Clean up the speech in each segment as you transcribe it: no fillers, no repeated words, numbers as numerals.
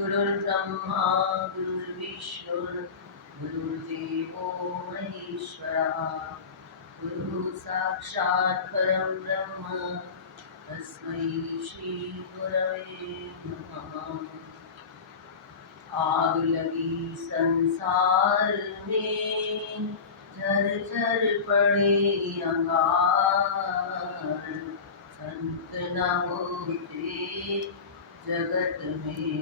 गुरुर्ब्रह्मा गुरुर्विष्णु गुरुर्देवो महेश्वरः गुरु साक्षात् परं ब्रह्म तस्मै श्री गुरवे नमः। आग लगी संसार में झर झर पड़े अंगार, संत न होते जगत में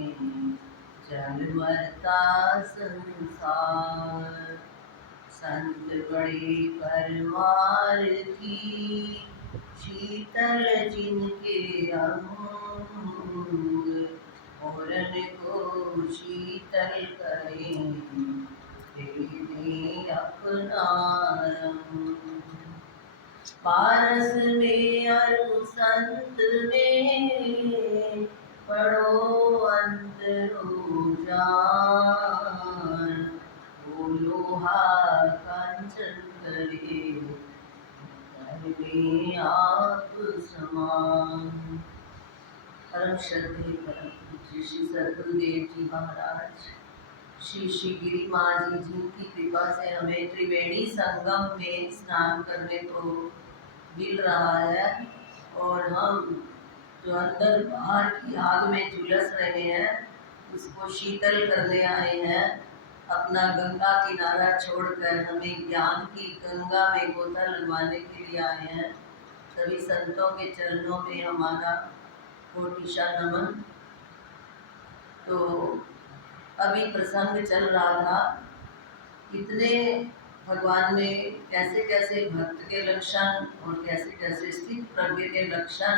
जलमरता संसार। संत बड़े परमार की शीतल जिनके अंग, औरन को शीतल करें तेरे अपना रंग। पारस में अरु संत में पढ़ो अंतरो जान, ओ लोहा कांचन करे में आप समान। परम श्रद्धेय परम पूज्य श्री सद्गुरुदेव जी महाराज, श्री श्री गिरी माँ जी जिनकी कृपा से हमें त्रिवेणी संगम में स्नान करने को मिल रहा है और हम जो अंदर बाहर की आग में झुलस रहे हैं उसको शीतल करने आए हैं। अपना गंगा किनारा छोड़कर हमें ज्ञान की गंगा में गोता लगवाने के लिए आए हैं। सभी संतों के चरणों में हमारा कोटिशा नमन। तो अभी प्रसंग चल रहा था, इतने भगवान में कैसे कैसे भक्त के लक्षण और कैसे कैसे स्थित प्रज्ञ के लक्षण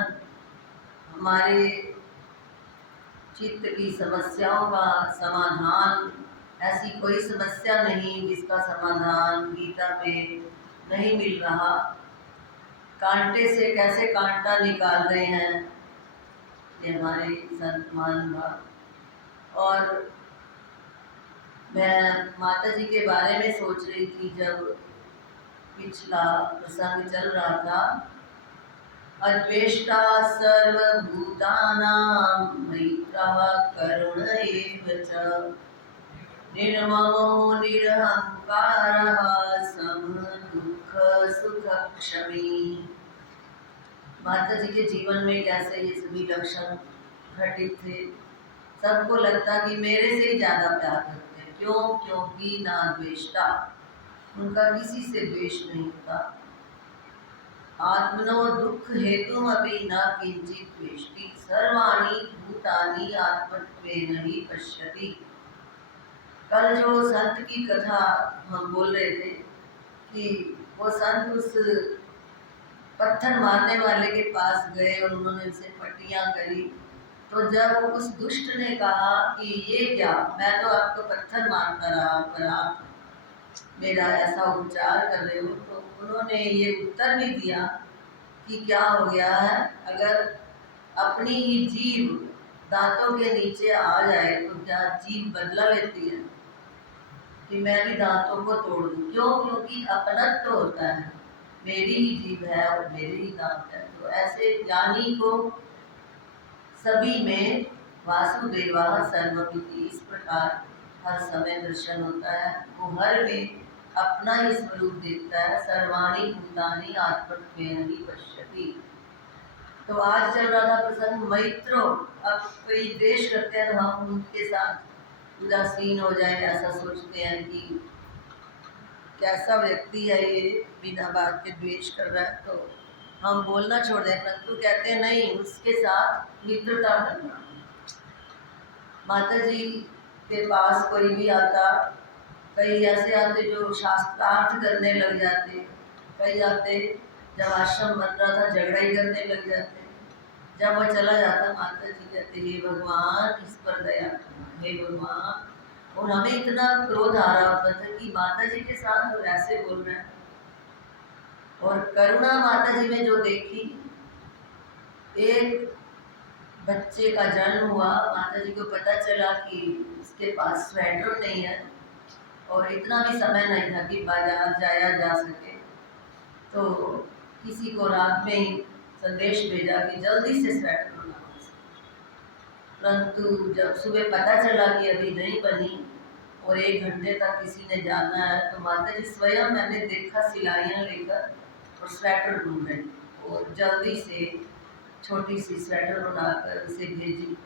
हमारे चित्त की समस्याओं का समाधान। ऐसी कोई समस्या नहीं जिसका समाधान गीता में नहीं मिल रहा। कांटे से कैसे कांटा निकाल रहे हैं ये हमारे संत महानुभाव। और मैं माता जी के बारे में सोच रही थी जब पिछला प्रसंग चल रहा था। अद्वेष्टा सर्वभूतानां मैत्रः करुण एव च, निर्ममो निरहंकारः सम दुःख सुख क्षमी। माता जी के जीवन में कैसे ये सभी लक्षण घटित थे। सबको लगता कि मेरे से ही ज़्यादा प्यार करते हैं। क्यों? क्योंकि ना द्वेष्टा, उनका किसी से द्वेष नहीं होता। आत्मनो दुख हेतु अभी न किंचित द्वेष्टि, सर्वाणि भूतानि आत्मत्वेन ही पश्यति। कल जो संत की कथा हम बोल रहे थे कि वो संत उस पत्थर मारने वाले के पास गए और उन्होंने उसे पट्टियां करी। तो जब उस दुष्ट ने कहा कि ये क्या, मैं तो आपको पत्थर मारता रहा पर आप मेरा ऐसा उपचार कर रहे हो, तो उन्होंने ये उत्तर भी दिया कि क्या हो गया है, अगर अपनी ही जीभ दांतों के नीचे आ जाए तो क्या जीभ बदला लेती है कि मैं भी दांतों को तोड़ दूं? क्यों? क्योंकि अपनत्व तो होता है, मेरी ही जीभ है और मेरे ही दांत है। तो ऐसे ज्ञानी को सभी में वासुदेवा सर्वमिति, इस प्रकार हर समय दर्शन होता है। वो हर में अपना ही स्वरूप देखता है। सर्वाणि भूतानि आत्मत्वेन ही पश्यति। तो आज चल रहा था प्रसंग मैत्रो। अब कोई द्वेष करते हैं तो हम उनके साथ उदासीन हो जाए, ऐसा सोचते हैं कि कैसा व्यक्ति है ये, बिना बात के द्वेष कर रहा है, तो हम बोलना छोड़ दें। परंतु कहते हैं नहीं, उसके साथ मित्रता करना। माता जी के पास कोई भी आता, कई ऐसे आते जो शास्त्रार्थ करने लग जाते, कई आते जब आश्रम बन रहा था झगड़ा ही करने लग जाते। जब वो चला जाता माता जी कहते हे भगवान इस पर दया करना, हे भगवान। और हमें इतना क्रोध आ रहा होता था कि माता जी के साथ वो ऐसे बोल रहे हैं। और करुणा माता जी में जो देखी, एक बच्चे का जन्म हुआ, माता जी को पता चला कि उसके पास स्वेटर नहीं है और इतना भी समय नहीं था कि बाजार जाया जा सके। तो किसी को रात में ही संदेश भेजा कि जल्दी से स्वेटर बनाओ। परंतु जब सुबह पता चला कि अभी नहीं बनी और 1 घंटे तक किसी ने जाना है, तो माता जी स्वयं मैंने देखा सिलाइयाँ लेकर और स्वेटर बुन रही और जल्दी से छोटी सी स्वेटर बनाकर उसे भेजी।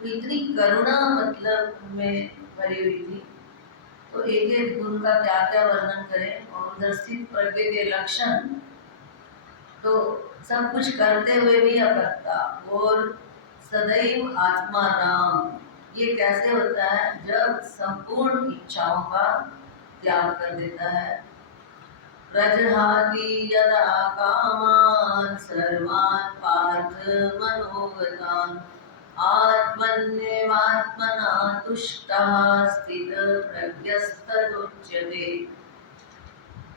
तो इतनी करुणा मतलब में भरी हुई थी। तो एक एक गुण का क्या क्या वर्णन करें, और उधर स्थित प्रज्ञ के लक्षण, तो सब कुछ करते हुए भी अकर्ता और सदैव आत्मा राम। ये कैसे होता है? जब संपूर्ण इच्छाओं का त्याग कर देता है। प्रजहाति यदा कामान् सर्वान् पार्थ मनोगतान् आत्मन्येवात्मना तुष्टः स्थितः प्रज्ञस्तदुच्यते।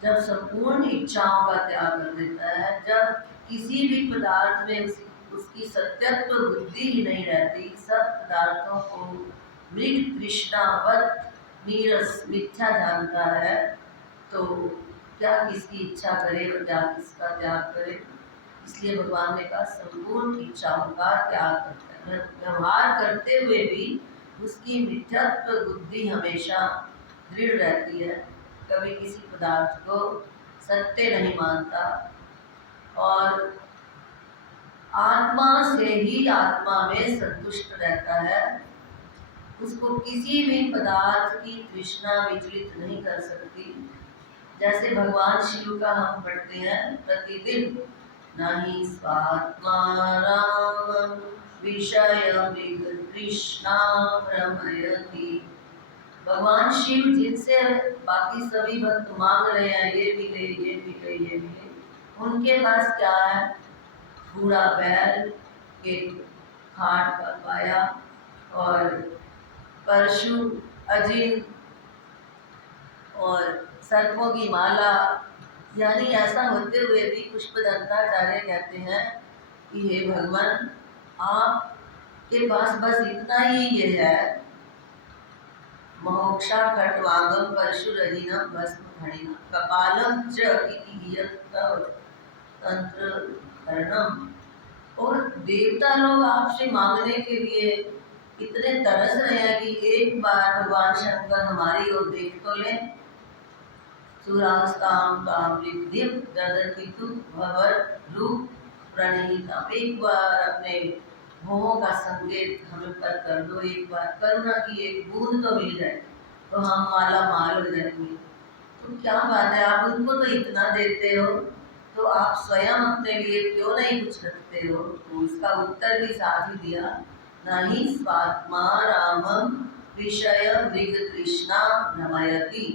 जब संपूर्ण इच्छाओं का त्याग कर देता है, जब किसी भी पदार्थ में उसकी सत्यत्व बुद्धि ही नहीं रहती, सब पदार्थों को मृग तृष्णावत नीरस मिथ्या जानता है, तो क्या किसकी इच्छा करे और क्या किसका त्याग करे। इसलिए भगवान ने कहा संपूर्ण इच्छाओं का त्याग करता है। व्यवहार करते हुए भी उसकी मिथ्यात्व बुद्धि हमेशा दृढ़ रहती है, कभी किसी पदार्थ को सत्य नहीं मानता, और आत्मा से ही आत्मा में संतुष्ट रहता है। उसको किसी भी पदार्थ की तृष्णा विचलित नहीं कर सकती। जैसे भगवान शिव का हम पढ़ते हैं प्रतिदिन, नहीं स्वात्मा राम विषय मृग तृष्णा रमयति। भगवान शिव जिनसे बाकी सभी भक्त मांग रहे हैं, ये मिले ये मिले ये मिले, उनके पास क्या है? बूढ़ा बैल, एक खाट का पाया और परशु अजिन और सर्पों की माला। यानी ऐसा होते हुए भी पुष्पदंताचार्य कहते हैं कि हे भगवान, आपके पास बस इतना ही ये है, मोक्षा खट्वांगम परशुरहिनम भस्म घड़िनम कपालम च इति तंत्र कर्णम। और देवता लोग आपसे मांगने के लिए इतने तरस रहे हैं कि एक बार भगवान शंकर हमारी ओर देख तो लें। सुरास्ताम ताम्लिद्धिम ददतितु भवर रूप प्रणीतम। एक बार अपने भोगों का संकेत हमें पर कर दो, एक बार करुणा की एक बूंद तो मिल जाए तो हम माला माल हो जाएंगे। तो क्या बात है, आप उनको तो इतना देते हो, तो आप स्वयं अपने लिए क्यों नहीं कुछ रखते हो? तो इसका उत्तर भी साथ ही दिया, नहीं स्वात्मा रामम विषय मृग तृष्णा भ्रमयति।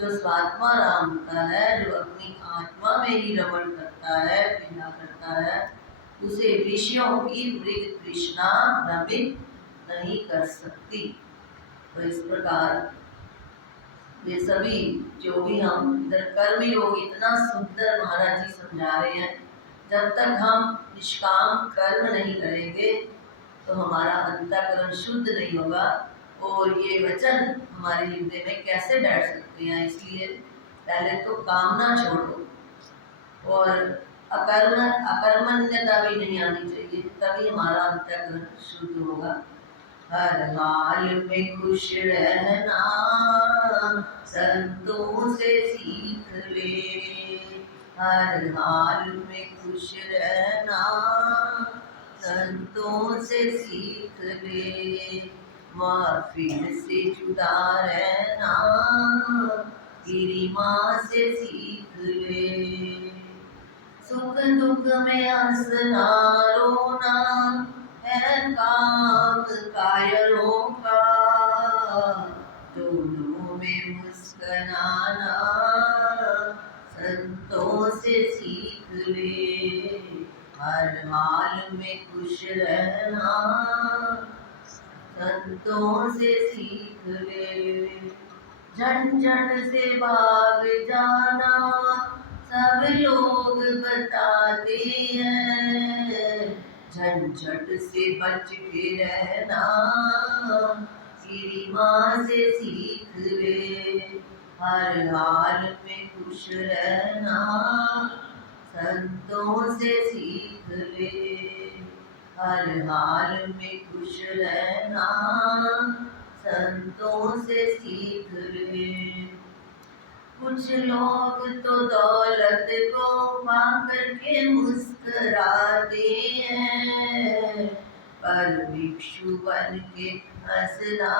जो स्वात्मा राम होता है, जो अपनी आत्मा में ही रमण करता है, क्रीड़ा करता है, उसे विषयों की मृग तृष्णा भ्रमित नहीं कर सकती। तो इस प्रकार ये सभी जो भी हम इधर कर्म योग इतना सुंदर महाराज जी समझा रहे हैं, जब तक हम निष्काम कर्म नहीं करेंगे तो हमारा अंतःकरण शुद्ध नहीं होगा, और ये वचन हमारे हृदय में कैसे बैठ सकते हैं। इसलिए पहले तो कामना छोड़ो और अकर्मण्यता भी नहीं आनी चाहिए, तभी हमारा अंतःकरण शुद्ध होगा। हर हाल में खुश रहना संतों से सीख ले, हर हाल में खुश रहना संतों से सीख ले, महफिल से जुदा रहना गिरिमा से सीख ले, सुख दुख में हंसना रोना है काम कायरों का, दोनों में मुस्कुराना संतों से सीख ले, हर हाल में खुश रहना संतों से सीख ले, झंझट से भाग जाना सब लोग बताते हैं, झंझट से बच के रहना गिरिमा से सीख ले, हर हाल में खुश रहना संतों से सीख ले, हर हाल में खुश रहना संतों से सीख ले। कुछ लोग तो दौलत को पाकर के मुस्कुराते हैं, पर भिक्षु बन के हंसना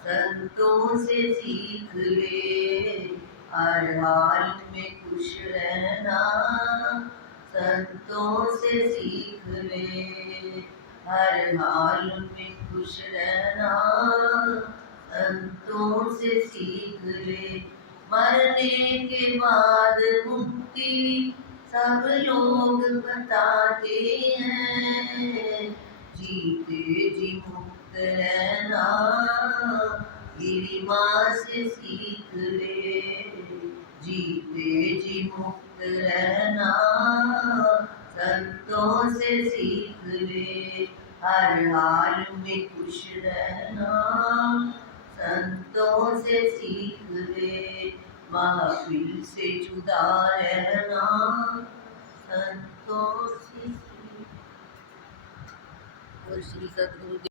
संतों से सीख ले। हर हाल में खुश रहना संतों से सीख ले। हर हाल में खुश रहना संतों से सीख ले। मरने के बाद मुक्ति सब लोग बताते हैं, जीते जी मुक्त रहना गिरिमा से सीख ले। जीते जी मुक्त रहना संतों से सीख ले। हर हाल में खुश रहना संतों से सीख ले। महफिल से जुदा रहना संतों से सीख। और श्री सद्गुरु